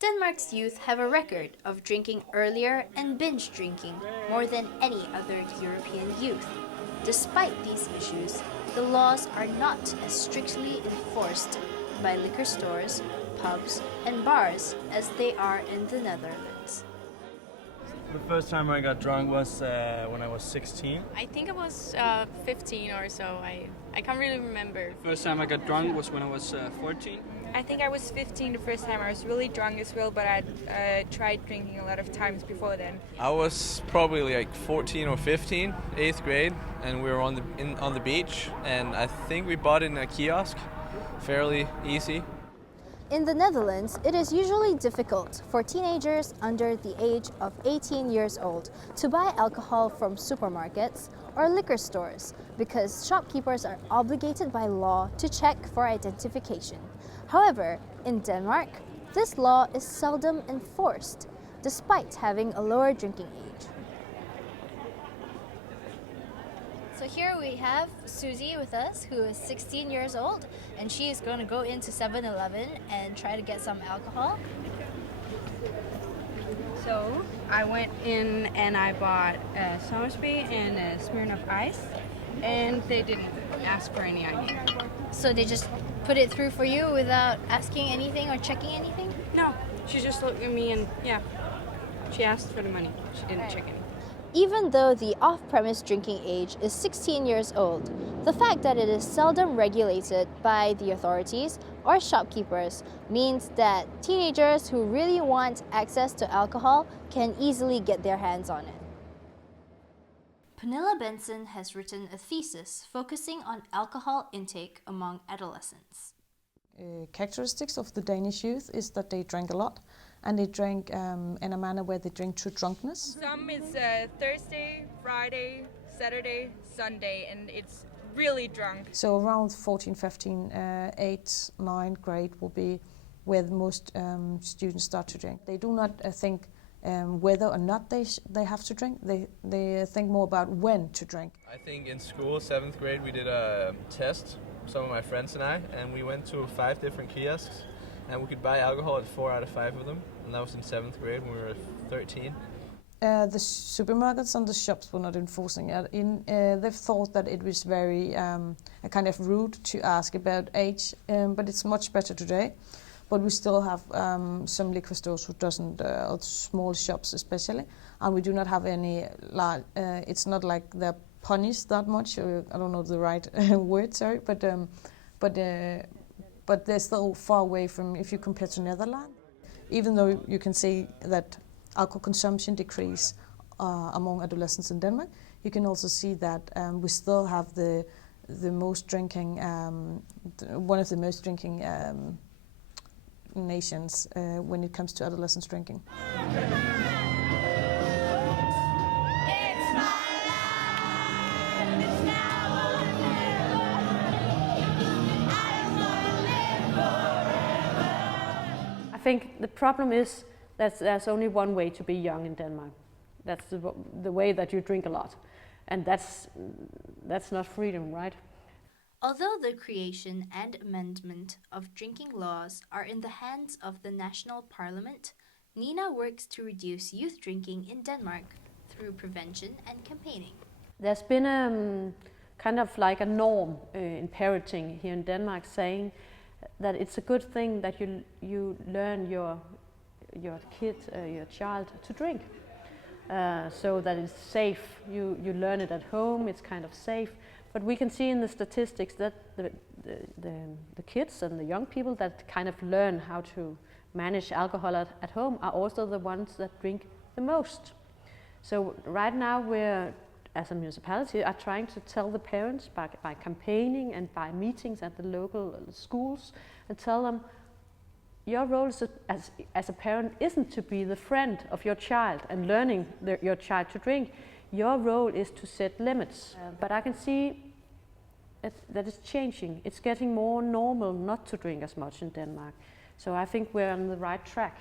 Denmark's youth have a record of drinking earlier and binge drinking more than any other European youth. Despite these issues, the laws are not as strictly enforced by liquor stores, pubs, and bars as they are in the Netherlands. The first time I got drunk was when I was 16. I think I was 15 or so. I can't really remember. First time I got drunk was when I was 14. I think I was 15 the first time. I was really drunk as well, but I tried drinking a lot of times before then. I was probably like 14 or 15, 8th grade, and we were on the beach, and I think we bought it in a kiosk, fairly easy. In the Netherlands, it is usually difficult for teenagers under the age of 18 years old to buy alcohol from supermarkets or liquor stores because shopkeepers are obligated by law to check for identification. However, in Denmark, this law is seldom enforced, despite having a lower drinking age. So here we have Susie with us, who is 16 years old, and she is going to go into 7-Eleven and try to get some alcohol. So I went in and I bought a Somersby and a Smirnoff Ice, and they didn't ask for any ID. So they just put it through for you without asking anything or checking anything? No, she just looked at me and yeah, she asked for the money. She didn't check anything. Even though the off-premise drinking age is 16 years old, the fact that it is seldom regulated by the authorities or shopkeepers means that teenagers who really want access to alcohol can easily get their hands on it. Pernilla Benson has written a thesis focusing on alcohol intake among adolescents. Characteristics of the Danish youth is that they drink a lot, and they drink in a manner where they drink to drunkenness. Some is Thursday, Friday, Saturday, Sunday, and it's really drunk. So around 14, 15, 8th, 9th grade will be where the most students start to drink. They do not think whether or not they have to drink. They think more about when to drink. I think in school, 7th grade, we did a test, some of my friends and we went to 5 different kiosks, and we could buy alcohol at 4 out of 5 of them, and that was in 7th grade when we were 13. The supermarkets and the shops were not enforcing it. They thought that it was very a kind of rude to ask about age, but it's much better today. But we still have some liquor stores who doesn't, small shops especially, and we do not have any. It's not like they're punished that much. I don't know the right word, sorry, but they're still far away from if you compare to Netherlands. Even though you can see that alcohol consumption decrease among adolescents in Denmark, you can also see that we still have the most drinking, one of the most drinking nations when it comes to adolescents drinking. I think the problem is that there's only one way to be young in Denmark. That's the way that you drink a lot. And that's not freedom, right? Although the creation and amendment of drinking laws are in the hands of the national parliament, Nina works to reduce youth drinking in Denmark through prevention and campaigning. There's been kind of like a norm in parenting here in Denmark saying that it's a good thing that you learn your kid, your child to drink, so that it's safe. You learn it at home. It's kind of safe. But we can see in the statistics that the kids and the young people that kind of learn how to manage alcohol at home are also the ones that drink the most. So right now we're, as a municipality, are trying to tell the parents by campaigning and by meetings at the local schools and tell them your role as a parent isn't to be the friend of your child and learning your child to drink. Your role is to set limits. But I can see that it's changing. It's getting more normal not to drink as much in Denmark. So I think we're on the right track.